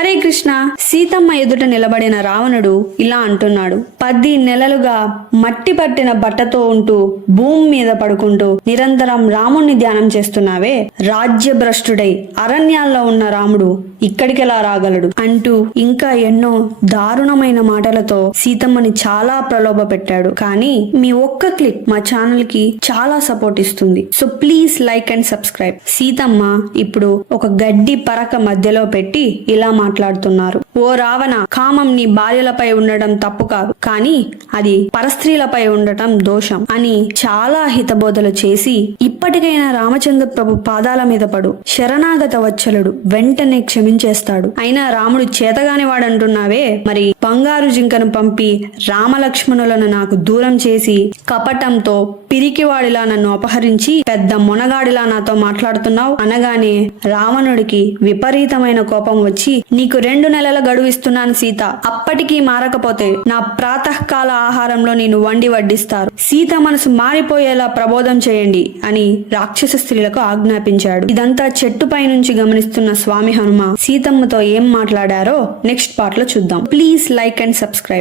హరే కృష్ణ. సీతమ్మ ఎదుట నిలబడిన రావణుడు ఇలా అంటున్నాడు. 10 నెలలుగా మట్టి పట్టిన బట్టతో ఉంటూ భూమి మీద పడుకుంటూ నిరంతరం రాముణ్ణి ధ్యానం చేస్తున్నావే, రాజ్యభ్రష్టుడై అరణ్యాల్లో ఉన్న రాముడు ఇక్కడికెలా రాగలడు అంటూ ఇంకా ఎన్నో దారుణమైన మాటలతో సీతమ్మని చాలా ప్రలోభ పెట్టాడు. కానీ మీ ఒక్క క్లిక్ మా ఛానల్ కి చాలా సపోర్ట్ ఇస్తుంది. So please like and subscribe. Seethamma ఇప్పుడు ఒక గడ్డి పరక మధ్యలో పెట్టి ఇలా మాట్లాడుతున్నారు. ఓ రావణ, కామం నీ భార్యలపై ఉండడం తప్పు కాదు, కానీ అది పరస్త్రీలపై ఉండటం దోషం అని చాలా హితబోధలు చేసి ఇప్పటికైనా రామచంద్ర ప్రభు పాదాల మీద పడు, శరణాగత వచ్చలుడు వెంటనే క్షమించేస్తాడు. అయినా రాముడు చేతగాని వాడంటున్నావే, మరి బంగారు జింకను పంపి రామలక్ష్మణులను నాకు దూరం చేసి కపటంతో పిరికివాడిలా నన్ను అపహరించి పెద్ద మొనగాడిలా నాతో మాట్లాడుతున్నావు అనగానే రావణుడికి విపరీతమైన కోపం వచ్చి, నీకు 2 నెలల గడువు ఇస్తున్నాను సీత, అప్పటికీ మారకపోతే నా ప్రాతకాల ఆహారంలో నేను వండి వడ్డిస్తారు, సీత మనసు మారిపోయేలా ప్రబోధం చేయండి అని రాక్షస స్త్రీలకు ఆజ్ఞాపించాడు. ఇదంతా చెట్టుపై నుంచి గమనిస్తున్న స్వామి హనుమ సీతమ్మతో ఏం మాట్లాడారో నెక్స్ట్ పార్ట్ లో చూద్దాం. Please like and subscribe.